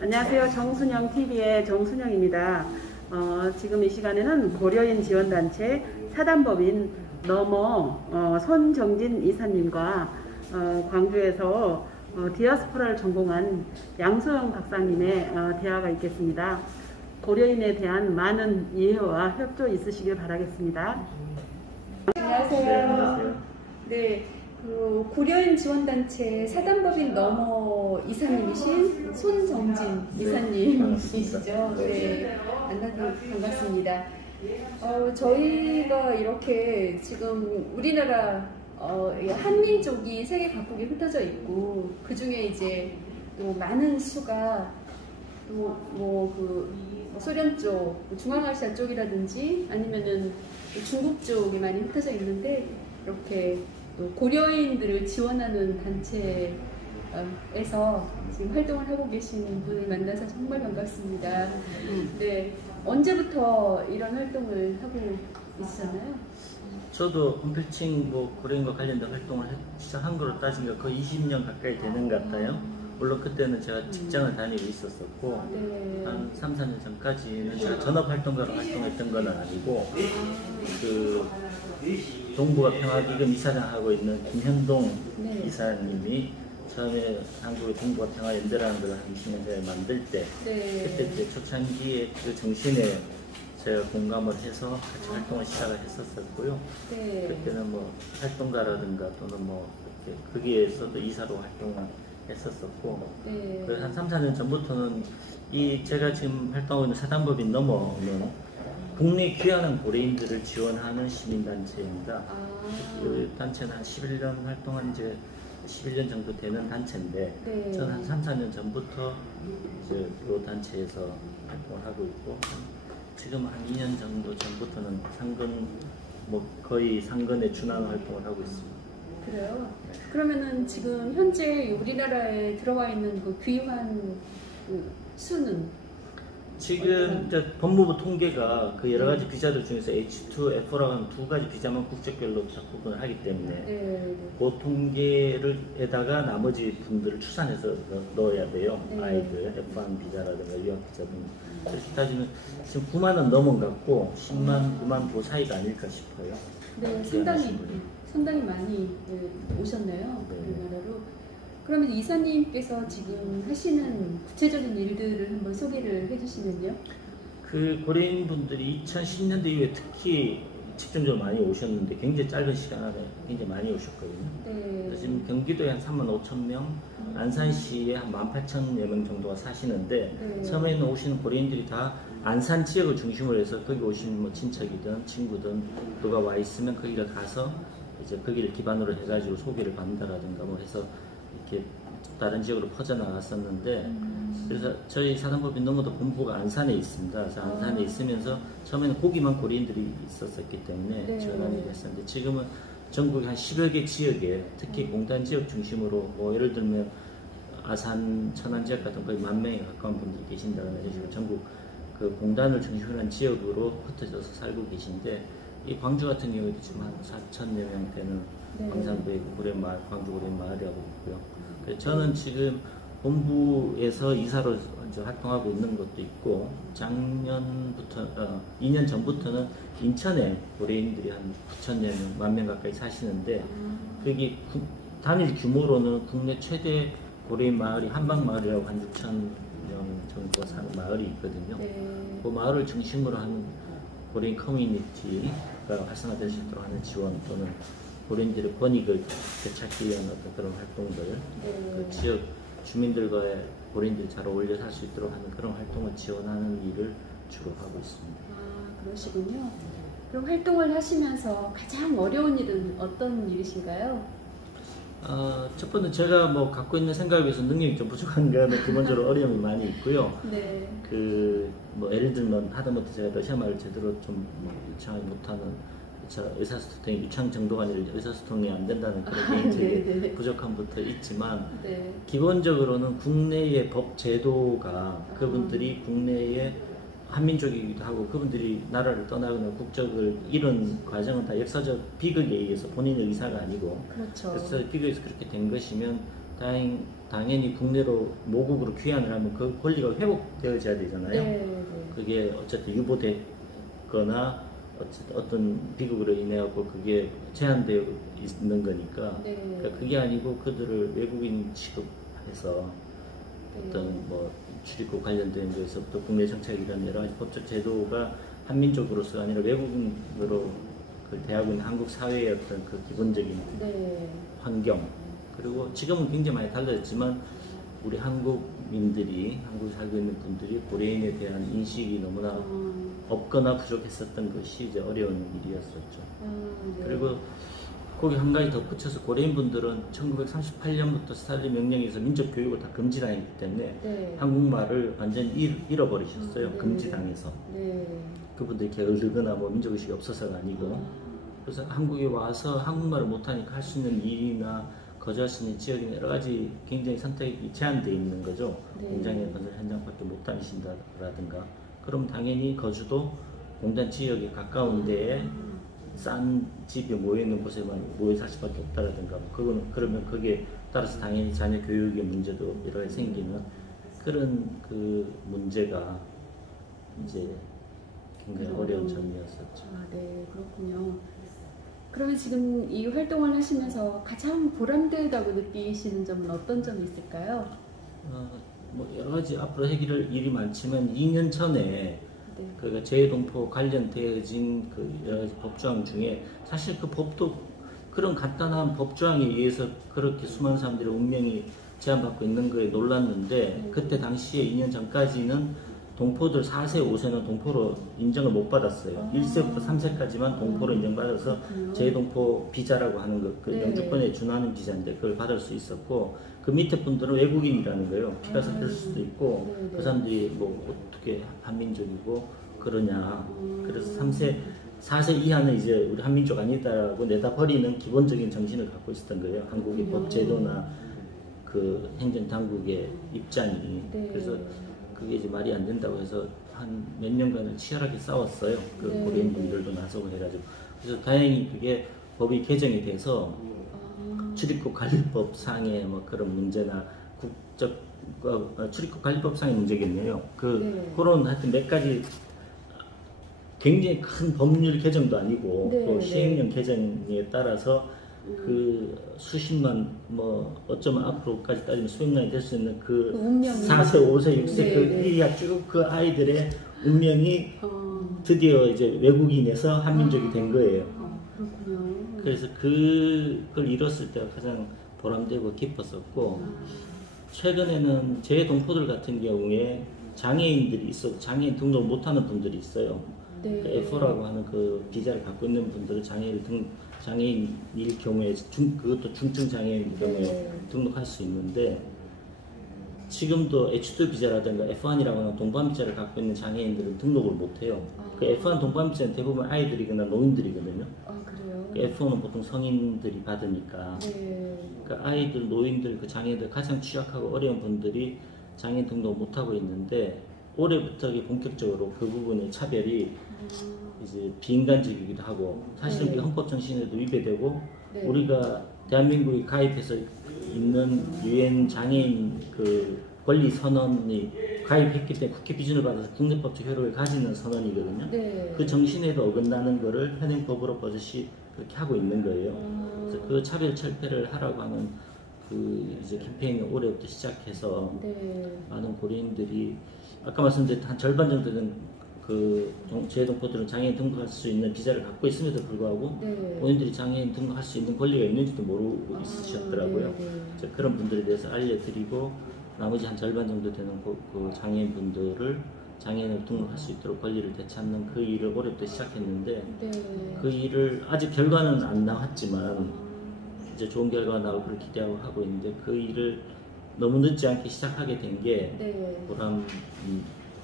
안녕하세요. 정순영 TV의 정순영입니다. 지금 이 시간에는 고려인 지원단체 사단법인 너머 손정진 이사님과 광주에서 디아스포라를 전공한 양소영 박사님의 대화가 있겠습니다. 고려인에 대한 많은 이해와 협조 있으시길 바라겠습니다. 안녕하세요. 네, 고려인 지원단체 사단법인 너머 이사님이신 손정진 이사님이시죠? 네, 만나서 반갑습니다. 저희가 이렇게 지금 우리나라 한민족이 세계 각국에 흩어져 있고, 그 중에 이제 또 많은 수가 소련 쪽, 중앙아시아 쪽이라든지 아니면은 중국 쪽이 많이 흩어져 있는데, 이렇게 또 고려인들을 지원하는 단체에서 지금 활동을 하고 계신 분을 만나서 정말 반갑습니다. 네, 언제부터 이런 활동을 하고 있었나요? 저도 홈필칭 고려인과 관련된 활동을 시작한 거로 따지면 거의 20년 가까이 되는 것 같아요. 물론 그때는 제가 직장을 다니고 있었었고, 네. 한 3, 4년 전까지는 제가 전업활동가로 활동했던 건 아니고, 동북아 평화기금 이사장 하고 있는 김현동 네. 이사님이 처음에 한국의 동북아 평화연대라는 걸 한 20년 전에 만들 때, 네. 그때 이제 초창기에 그 정신에 제가 공감을 해서 같이 활동을 시작을 했었고요. 네. 그때는 활동가라든가 또는 거기에서도 이사로 활동을 했었었고, 네. 한 3, 4년 전부터는 제가 지금 활동하고 있는 사단법인 너머는 국내 귀환한 고려인들을 지원하는 시민단체입니다. 그 단체는 한 11년 활동한 지 11년 정도 되는 단체인데, 네. 저는 한 3, 4년 전부터 이 단체에서 활동을 하고 있고, 지금 한 2년 정도 전부터는 거의 상근에 준하는 활동을 하고 있습니다. 그래요? 그러면은 지금 현재 우리나라에 들어와 있는 그 귀환 수는? 지금 법무부 통계가 그 여러 가지 비자들 중에서 H2F라고 하는 두 가지 비자만 국적별로 다 구분을 하기 때문에, 네. 그 통계에다가 나머지 분들을 추산해서 넣어야 돼요. 네. 아이들 F1 비자라든가 유학 비자 등. 그렇게 따지면 지금 9만 원 넘은 것 같고 10만, 9만 그 사이가 아닐까 싶어요. 네, 상당히 많이 오셨네요. 네. 우리나라로. 그러면 이사님께서 지금 하시는 구체적인 일들을 한번 소개를 해주시면요. 그 고려인 분들이 2010년대 이후에 특히 집중적으로 많이 오셨는데, 굉장히 짧은 시간 안에 굉장히 많이 오셨거든요. 네. 지금 경기도에 한 3만 5천 명, 안산시에 한 18,000여 명 정도가 사시는데, 네. 처음에는 오시는 고려인들이 다 안산 지역을 중심으로 해서 거기 오신 친척이든 친구든 누가 와 있으면 거기를 가서 이제 거기를 기반으로 해가지고 소개를 받는다라든가 해서 이렇게 다른 지역으로 퍼져나갔었는데, 그래서 저희 사단법인 너머도 본부가 안산에 있습니다. 그래서 안산에 있으면서 처음에는 거기만 고려인들이 있었기 때문에 네. 지원하는 일을 했었는데, 지금은 전국의 한 10여 개 지역에, 특히 공단 지역 중심으로 예를 들면 아산, 천안 지역 같은 거의 10,000명에 가까운 분들이 계신다거나 이런 식으로 전국 그 공단을 중심으로 한 지역으로 흩어져서 살고 계신데, 이 광주 같은 경우에도 지금 한 4,000여 명 되는 네. 광산구의 고려마을, 광주 고려마을이라고 있고요. 그래서 저는 지금 본부에서 이사로 이제 활동하고 있는 것도 있고, 작년부터 2년 전부터는 인천에 고려인들이 한 9,000여 명, 10,000명 가까이 사시는데, 거기 단일 규모로는 국내 최대 고려인 마을이 한방마을이라고 한 6,000명 정도 사는 마을이 있거든요. 네. 그 마을을 중심으로 하는 고려인 커뮤니티가 활성화될 수 있도록 하는 지원, 또는 고려인들의 권익을 되찾기 위한 그런 활동들, 그 지역 주민들과의 고려인들이 잘 어울려 살 수 있도록 하는 그런 활동을 지원하는 일을 주로 하고 있습니다. 그러시군요. 그럼 활동을 하시면서 가장 어려운 일은 어떤 일이신가요? 첫 번째 제가 갖고 있는 생각에 비해서 능력이 좀 부족한 거는 기본적으로 어려움이 많이 있고요. 네. 예를 들면 하다못해 제가 러시아 말을 제대로 좀 유창하지 못하는, 의사소통이 유창 정도가 아니라 의사소통이 안 된다는 그런 개인적인 부족함부터 있지만, 네. 기본적으로는 국내의 법 제도가 그분들이 국내에 한민족이기도 하고, 그분들이 나라를 떠나거나 국적을 잃은 과정은 다 역사적 비극에 의해서 본인의 의사가 아니고, 그렇죠. 그래서 비극에서 그렇게 된 것이면 당연히 국내로 모국으로 귀환을 하면 그 권리가 회복되어져야 되잖아요. 네. 그게 어쨌든 유보됐거나 어떤 비극으로 인해 갖고 그게 제한되어 있는 거니까. 네. 그러니까 그게 아니고 그들을 외국인 취급해서 어떤 뭐 출입국 관련된 데서부터 국내 정착 이런 여러 가지 법적 제도가 한민족으로서가 아니라 외국인으로 그 대하고 있는 한국 사회의 어떤 그 기본적인 네. 환경, 그리고 지금은 굉장히 많이 달라졌지만 우리 한국민들이, 한국에 살고 있는 분들이 고려인에 대한 인식이 너무나 없거나 부족했었던 것이 이제 어려운 일이었었죠. 네. 그리고 거기 한 가지 덧붙여서 고려인 분들은 1938년부터 스탈린 명령에서 민족 교육을 다 금지당했기 때문에 네. 한국말을 완전히 잃어버리셨어요. 네. 금지당해서. 네. 그분들이 게으르거나 뭐 민족의식이 없어서가 아니고. 그래서 한국에 와서 한국말을 못하니까 할 수 있는 일이나 거주할 수 있는 지역이나 여러 가지 굉장히 선택이 제한되어 있는 거죠. 네. 공장에 건설 현장밖에 못 다니신다라든가. 그럼 당연히 거주도 공장 지역에 가까운 데에 싼 집이 모여있는 곳에만 모여 살 수밖에 없다라든가. 그러면 거기에 따라서 당연히 자녀 교육의 문제도 여러 가지 생기는 그런 그 문제가 이제 굉장히 어려운 점이었었죠. 네, 그렇군요. 그러면 지금 이 활동을 하시면서 가장 보람되다고 느끼시는 점은 어떤 점이 있을까요? 뭐 여러 가지 앞으로 해결할 일이 많지만 2년 전에 네. 그러니까 재동포 관련되어진 그 여러 가지 법조항 중에 사실 그 법도 그런 간단한 법조항에 의해서 그렇게 수많은 사람들의 운명이 제한받고 있는 거에 놀랐는데 그때 당시에 2년 전까지는 동포들 4세, 5세는 동포로 인정을 못 받았어요. 1세부터 3세까지만 동포로 인정받아서 재동포 비자라고 하는 것, 그 네. 영주권에 준하는 비자인데 그걸 받을 수 있었고 그 밑에 분들은 외국인이라는 거예요. 피가 섞일 수도 있고 네, 네. 그 사람들이 뭐 어떻게 한민족이고 그러냐. 그래서 4세 이하는 이제 우리 한민족 아니다라고 내다 버리는 기본적인 정신을 갖고 있었던 거예요. 한국의 법 제도나 그 행정 당국의 입장이. 네. 그래서 그게 이제 말이 안 된다고 해서 한 몇 년간을 치열하게 싸웠어요. 그 네. 고려인 분들도 나서고 해가지고. 그래서 다행히 그게 법이 개정이 돼서 출입국 관리법 상의 뭐 그런 문제나 국적 출입국 관리법 상의 문제겠네요. 네. 그런 하여튼 몇 가지 굉장히 큰 법률 개정도 아니고 네, 또 네. 시행령 개정에 따라서 그 수십만 뭐 어쩌면 앞으로까지 따지면 수백만이 될 수 있는 그 운명이 4세, 5세, 6세 네, 그 네. 일이야 쭉 그 아이들의 운명이 드디어 이제 외국인에서 한민족이 된 거예요. 그렇군요. 그래서 그걸 이뤘을 때가 가장 보람되고 기뻤었고 최근에는 제 동포들 같은 경우에 장애인들이 있어도 장애인 등록을 못하는 분들이 있어요. 네. F4라고 하는 그 비자를 갖고 있는 분들은 장애인일 경우에 그것도 중증 장애인일 경우에 네. 등록할 수 있는데 지금도 H2 비자라든가 F1이라고 하는 동반 비자를 갖고 있는 장애인들은 등록을 못해요. 그 F1 동반 비자는 대부분 아이들이거나 노인들이거든요. 그래요? 그 F1은 보통 성인들이 받으니까. 네. 그러니까 아이들, 노인들, 그 장애인들 가장 취약하고 어려운 분들이 장애인 등록 못 하고 있는데 올해부터 본격적으로 그 부분의 차별이 이제 비인간적이기도 하고 사실은 네. 그게 헌법 정신에도 위배되고 네. 우리가 대한민국이 가입해서 있는 유엔 장애인 그 권리 선언이 가입했기 때문에 국회 비준을 받아서 국내법적 효력을 가지는 선언이거든요. 네. 그 정신에도 어긋나는 거를 현행법으로 버젓이 그렇게 하고 있는 거예요. 그래서 그 차별 철폐를 하라고 하는 그 이제 캠페인을 올해부터 시작해서 네. 많은 고려인들이 아까 말씀드린 한 절반 정도는 그 재동포들은 장애인 등록할 수 있는 비자를 갖고 있음에도 불구하고 네. 본인들이 장애인 등록할 수 있는 권리가 있는지도 모르고 있으셨더라고요. 네, 네. 그래서 그런 분들에 대해서 알려드리고 나머지 한 절반 정도 되는 그 장애인 분들을 장애인을 등록할 수 있도록 권리를 되찾는 그 일을 올해부터 시작했는데 네. 그 일을 아직 결과는 안 나왔지만 이제 좋은 결과가 나오고 그걸 기대하고 하고 있는데 그 일을 너무 늦지 않게 시작하게 된 게 네. 보람이었던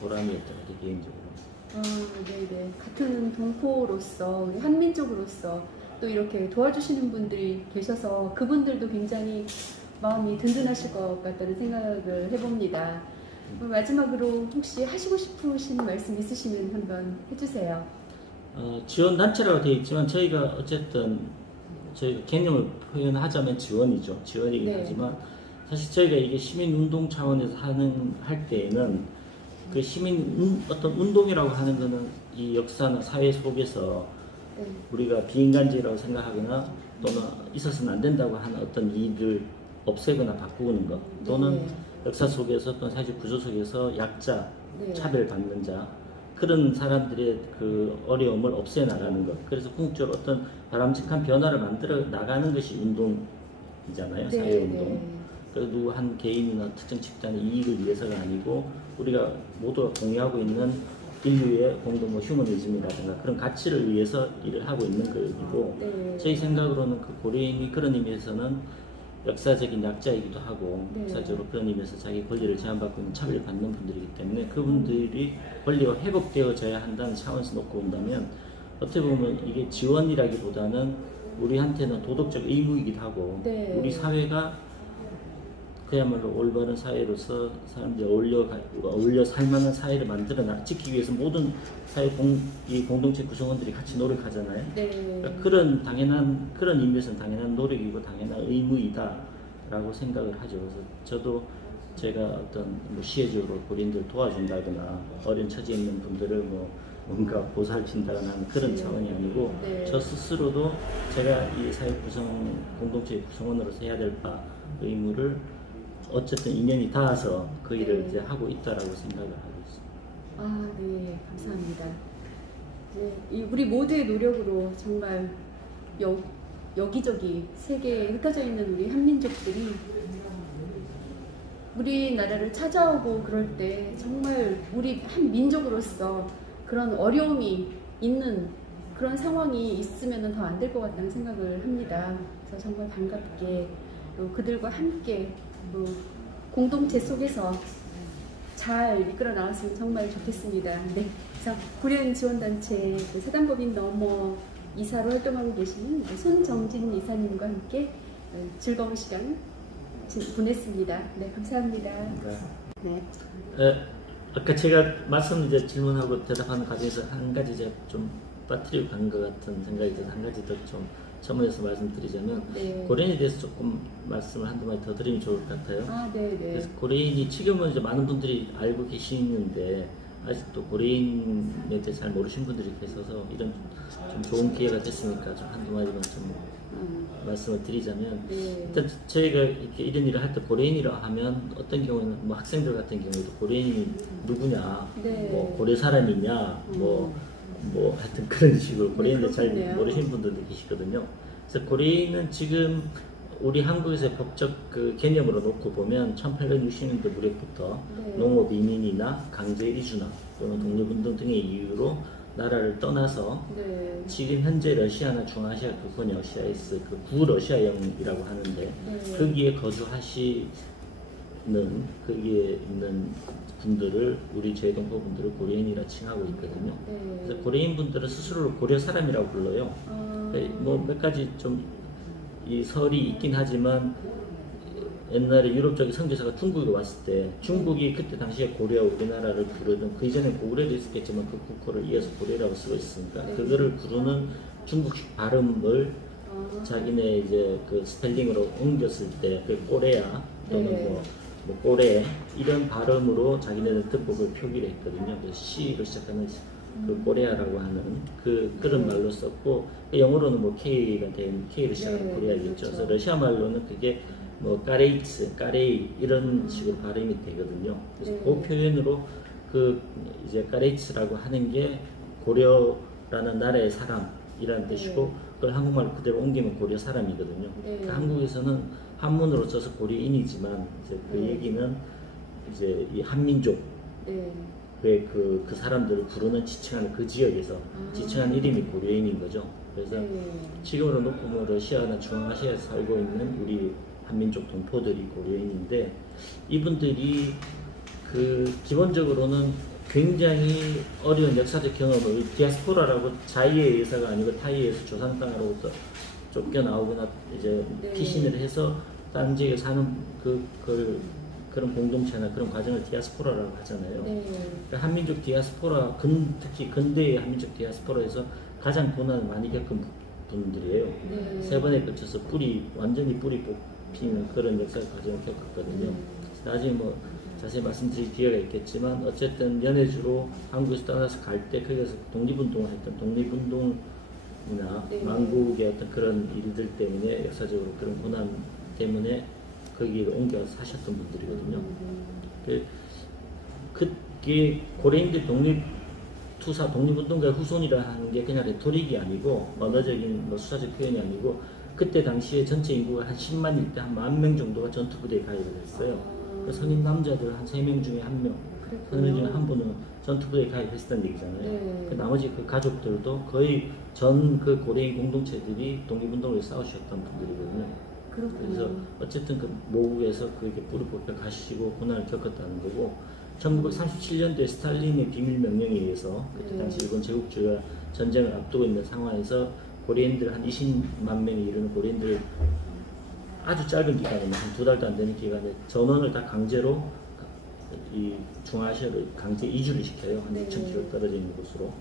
것 같아요, 개인적으로. 네네. 같은 동포로서, 우리 한민족으로서 또 이렇게 도와주시는 분들이 계셔서 그분들도 굉장히 마음이 든든하실 것 같다는 생각을 해봅니다. 마지막으로 혹시 하시고 싶으신 말씀 있으시면 한번 해주세요. 지원단체라고 되어 있지만 저희가 어쨌든 저희가 개념을 표현하자면 지원이죠. 지원이긴 네. 하지만 사실 저희가 이게 시민운동 차원에서 할 때에는 그 어떤 운동이라고 하는 거는 이 역사나 사회 속에서 네. 우리가 비인간적이라고 생각하거나 또는 있어서는 안 된다고 하는 어떤 일을 없애거나 바꾸는 것 또는 네. 역사 속에서 또는 사회적 구조 속에서 약자, 네. 차별받는 자 그런 사람들의 그 어려움을 없애 나가는 것. 그래서 궁극적으로 어떤 바람직한 변화를 만들어 나가는 것이 운동이잖아요. 네. 사회운동. 네. 그래서 누구 한 개인이나 특정 집단의 이익을 위해서가 아니고 우리가 모두가 공유하고 있는 인류의 공동 휴머니즘이라든가 그런 가치를 위해서 일을 하고 있는 것이고 네. 저희 생각으로는 그 고려인이 그런 의미에서는 역사적인 약자이기도 하고 네. 역사적으로 그런 의미에서 자기 권리를 제한받고 있는 차별을 받는 분들이기 때문에 그분들이 권리가 회복되어져야 한다는 차원에서 놓고 본다면 어떻게 보면 이게 지원이라기보다는 우리한테는 도덕적 의무이기도 하고 네. 우리 사회가 그야말로 올바른 사회로서 사람들이 어울려 살만한 사회를 지키기 위해서 모든 이 공동체 구성원들이 같이 노력하잖아요. 네. 그러니까 그런 의미에서는 당연한 노력이고 당연한 의무이다라고 생각을 하죠. 그래서 저도 제가 어떤 시혜적으로 고린들 도와준다거나 어린 처지에 있는 분들을 뭔가 보살핀다거나 하는 그런 차원이 아니고 네. 저 스스로도 제가 이 사회 공동체 구성원으로서 해야 될 바 의무를 어쨌든 인연이 닿아서 그 일을 네. 이제 하고 있다라고 생각을 하고 있습니다. 아, 네, 감사합니다. 이제 우리 모두의 노력으로 정말 여기저기 세계에 흩어져 있는 우리 한민족들이 우리나라를 찾아오고 그럴 때 정말 우리 한 민족으로서 그런 어려움이 있는 그런 상황이 있으면 더 안 될 것 같다는 생각을 합니다. 그래서 정말 반갑게 또 그들과 함께 또 공동체 속에서 잘 이끌어 나갔으면 정말 좋겠습니다. 네, 그래서 고려인 지원단체 사단법인 너머 이사로 활동하고 계시는 손정진 이사님과 함께 즐거운 시간 보냈습니다. 네, 감사합니다. 네. 아까 제가 질문하고 대답하는 과정에서 한 가지 제가 좀 빠뜨리고 간 것 같은 생각이 들어서 한 가지 더 좀 첨언해서 말씀드리자면 네. 고려인에 대해서 조금 말씀을 한두 마디 더 드리면 좋을 것 같아요. 아, 네, 네. 그래서 고려인이 지금은 이제 많은 분들이 알고 계시는데 아직도 고려인에 대해 잘 모르신 분들이 계셔서 이런 좀 좋은 기회가 됐으니까 좀 한두 마디만 좀 말씀을 드리자면 네. 일단 저희가 이렇게 이런 일을 할 때 고려인이라 하면 어떤 경우에는 뭐 학생들 같은 경우에도 고려인이 누구냐, 네. 뭐 고려 사람이냐, 뭐 하여튼 그런 식으로 고려인들 잘 그렇겠네요. 모르시는 분들도 계시거든요. 그래서 고려인은 지금 우리 한국에서의 법적 그 개념으로 놓고 보면 1860년대 무렵부터 네. 농업 이민이나 강제 이주나 또는 독립운동 등의 이유로 나라를 떠나서 네. 지금 현재 러시아나 중아시아 그권 러시아에서 그 구러시아형이라고 하는데 네. 거기에 거주하시는 거기에 있는 분들을 우리 제동포 분들을 고려인이라 칭하고 있거든요. 네. 그래서 고려인 분들은 스스로를 고려 사람이라고 불러요. 뭐 몇 가지 좀 이 설이 있긴 하지만 옛날에 유럽 쪽의 선교사가 중국에 왔을 때 중국이 그때 당시에 고려 우리나라를 부르던 그 이전에 고구려도 있었겠지만 그 국호를 이어서 고려라고 쓰고 있으니까 네. 그거를 부르는 중국식 발음을 자기네 이제 그 스펠링으로 옮겼을 때 그 꼬레야 또는 네. 뭐 꼬레 이런 발음으로 자기네들 뜻법을 표기를 했거든요. 그래서 C로 시작하는 그 꼬레아라고 하는 그런 네. 말로 썼고 영어로는 뭐 K로 시작하는 네, 코리아겠죠. 그렇죠. 그래서 러시아 말로는 그게 뭐 까레이 이런 식으로 발음이 되거든요. 그래서 네. 그 표현으로 그 이제 까레이츠라고 하는 게 고려라는 나라의 사람이라는 뜻이고 네. 그걸 한국말로 그대로 옮기면 고려 사람이거든요. 네. 그러니까 한국에서는 한문으로 써서 고려인이지만 이제 그 네. 얘기는 이제 이 한민족 네. 그 사람들을 부르는 지칭하는 그 지역에서 지칭한 이름이 고려인인 거죠. 그래서 네. 지금으로 놓고 뭐 러시아나 중앙아시아에서 살고 있는 우리 한민족 동포들이 고려인인데 이분들이 그 기본적으로는 굉장히 어려운 역사적 경험을 디아스포라라고 자의에 의해서가 아니고 타의에 의해서 조상 땅으로부터 쫓겨나오거나 이제 네. 피신을 해서 딴 지역에 사는 그런 공동체나 그런 과정을 디아스포라라고 하잖아요. 네. 그러니까 한민족 디아스포라, 특히 근대의 한민족 디아스포라에서 가장 고난을 많이 겪은 분들이에요. 네. 3번에 걸쳐서 완전히 뿌리 피는 그런 역사의 과정을 겪었거든요. 나중에 뭐 자세히 말씀드릴 기회가 있겠지만 어쨌든 연해주로 한국에서 떠나서 갈 때 거기서 독립운동을 했던 독립운동이나 네. 망국의 어떤 그런 일들 때문에 역사적으로 그런 고난 때문에 거기를 옮겨 사셨던 분들이거든요. 그게 고려인들 독립투사 독립운동가의 후손이라 하는 게 그냥 레토릭이 아니고 언어적인 뭐 수사적 표현이 아니고 그때 당시에 전체 인구가 한 10만일 때 한 10,000명 정도가 전투부대에 가입을 했어요. 그 성인 남자들 한 3명 중에 1명, 3명 중에 한 분은 전투부대에 가입했었다는 얘기잖아요. 네. 그 나머지 그 가족들도 거의 전 그 고려인 공동체들이 독립운동을 싸우셨던 분들이거든요. 그렇군요. 그래서 어쨌든 그 모국에서 그게 뿌리 뽑혀 가시고 고난을 겪었다는 거고 1937년도에 스탈린의 비밀 명령에 의해서 그때 당시 일본 제국주의가 전쟁을 앞두고 있는 상황에서 고려인들 한 20만 명이 이르는 고려인들 아주 짧은 기간에 한 2달도 안 되는 기간에 전원을 다 강제로 이 중앙아시아로 강제 이주를 시켜요. 한 2,000km 떨어져 있는 곳으로.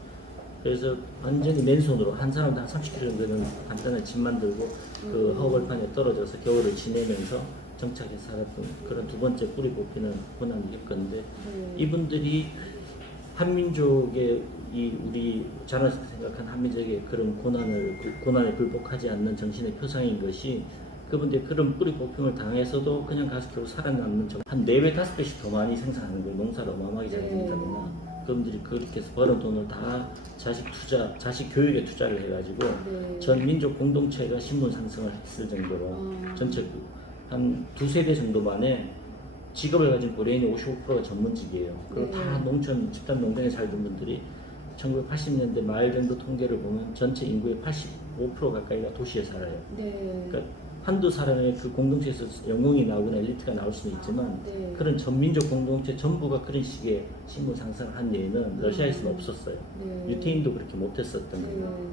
그래서 완전히 맨손으로 한 사람당 30km 정도는 간단한 집 만들고 그 허벌판에 떨어져서 겨울을 지내면서 정착해 살았던 그런 두 번째 뿌리 뽑히는 고난을 겪었는데 이분들이 한민족의 이 우리 자랑스럽게 생각한 한민족의 그런 고난을 굴복하지 않는 정신의 표상인 것이 그분들 그런 뿌리 뽑힘을 당해서도 그냥 가서 겨우 살아남는 한 4배, 5배씩 더 많이 생산하는 거예요. 농사를 어마어마하게 잘 짓는다거나 그분들이 그렇게 해서 벌은 돈을 다 자식 교육에 투자를 해가지고 전 민족 공동체가 신분 상승을 했을 정도로 전체 한 2-3대 정도 만에 직업을 가진 고려인의 55%가 전문직이에요. 그리고 다 농촌, 집단 농경에 살던 분들이 1980년대 말 정도 통계를 보면 전체 인구의 85% 가까이가 도시에 살아요. 그러니까 한두 사람의 그 공동체에서 영웅이 나오거나 엘리트가 나올 수는 있지만 그런 전민족 공동체 전부가 그런 식의 신분 상승을 한 예는 러시아에서는 없었어요. 유태인도 그렇게 못했었던 거예요.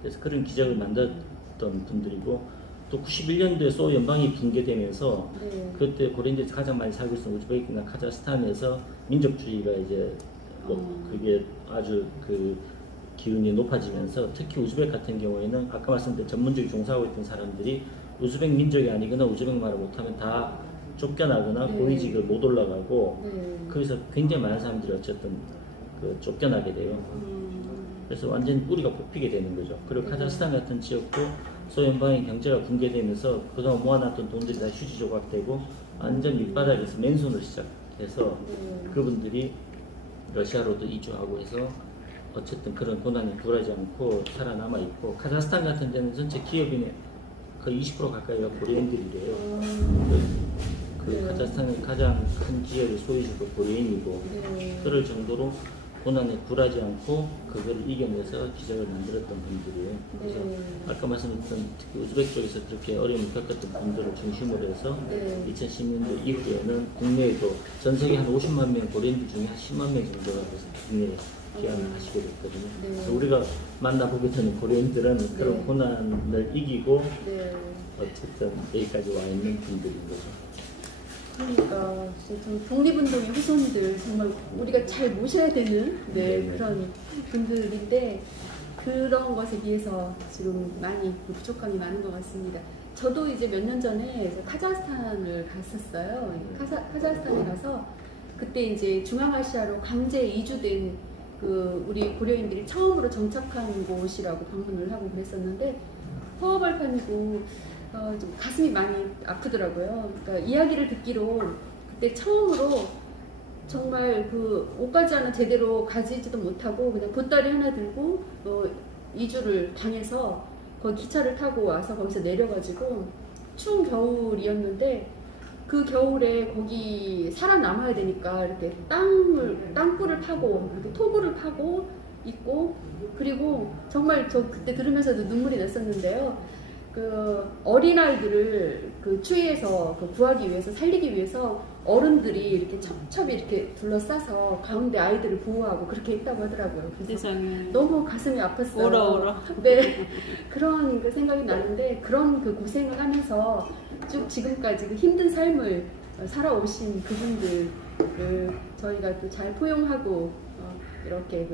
그래서 그런 기적을 만들었던 분들이고 또 91년도에 소위 연방이 붕괴되면서 그때 고려인들이 가장 많이 살고 있었던 우즈베키나 카자흐스탄에서 민족주의가 이제 그게 아주 그 기운이 높아지면서 특히 우즈벡 같은 경우에는 아까 말씀드린 전문적으로 종사하고 있던 사람들이 우즈벡 민족이 아니거나 우즈벡 말을 못하면 다 쫓겨나거나 고위직을 못 올라가고 거기서 굉장히 많은 사람들이 어쨌든 그 쫓겨나게 돼요. 그래서 완전히 뿌리가 뽑히게 되는 거죠. 그리고 카자흐스탄 같은 지역도 소연방의 경제가 붕괴되면서 그동안 모아놨던 돈들이 다 휴지 조각되고 완전 밑바닥에서 맨손으로 시작해서 그분들이 러시아로도 이주하고 해서 어쨌든 그런 고난이 굴하지 않고 살아남아 있고 카자흐스탄 같은 데는 전체 기업인의 거의 20% 가까이가 고려인들이래요. 그 카자흐스탄의 가장 큰 기업의 소유주도 고려인이고 그럴 정도로 고난에 굴하지 않고 그걸 이겨내서 기적을 만들었던 분들이에요. 그래서 아까 말씀드렸던 특히 우즈벡 쪽에서 그렇게 어려움을 겪었던 분들을 중심으로 해서 2010년대 이후에는 국내에도 전 세계 한 50만 명 고려인들 중에 한 10만 명 정도가 국내에 귀환을 하시게 됐거든요. 그래서 우리가 만나보게 되는 고려인들은 그런 고난을 이기고 어쨌든 여기까지 와 있는 분들인 거죠. 그러니까 독립운동의 후손들 정말 우리가 잘 모셔야 되는 그런 분들인데 그런 것에 비해서 지금 많이 부족함이 많은 것 같습니다. 저도 이제 몇 년 전에 카자흐스탄을 갔었어요. 카자흐스탄에 가서 그때 이제 중앙아시아로 강제 이주된 그 우리 고려인들이 처음으로 정착한 곳이라고 방문을 하고 그랬었는데 허허벌판이고 좀 가슴이 많이 아프더라고요. 그러니까 이야기를 듣기로 그때 처음으로 정말 그 옷까지 하나 제대로 가지지도 못하고 그냥 보따리 하나 들고 이주를 당해서 거기 기차를 타고 와서 거기서 내려가지고 추운 겨울이었는데 그 겨울에 거기 살아남아야 되니까 이렇게 땅굴을 파고 이렇게 토굴을 파고 있고 그리고 정말 저 그때 들으면서도 눈물이 났었는데요. 그 어린아이들을 그 추위에서 구하기 위해서 살리기 위해서 어른들이 이렇게 첩첩이 이렇게 둘러싸서 가운데 아이들을 보호하고 그렇게 했다고 하더라고요. 세상에 너무 가슴이 아팠어요. 울어. 네, 그런 그 생각이 나는데 그런 그 고생을 하면서 쭉 지금까지 그 힘든 삶을 살아오신 그분들을 저희가 또 잘 포용하고 이렇게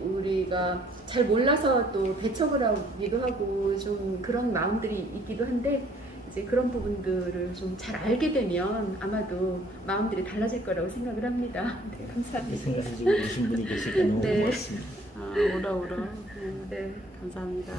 우리가 잘 몰라서 또 배척을 하기도 하고 좀 그런 마음들이 있기도 한데 이제 그런 부분들을 좀 잘 알게 되면 아마도 마음들이 달라질 거라고 생각을 합니다. 네, 이 감사합니다. 생각을 지금 계신 분이 계시니까 너무 네. 고맙습니다. 오라. 네. 감사합니다.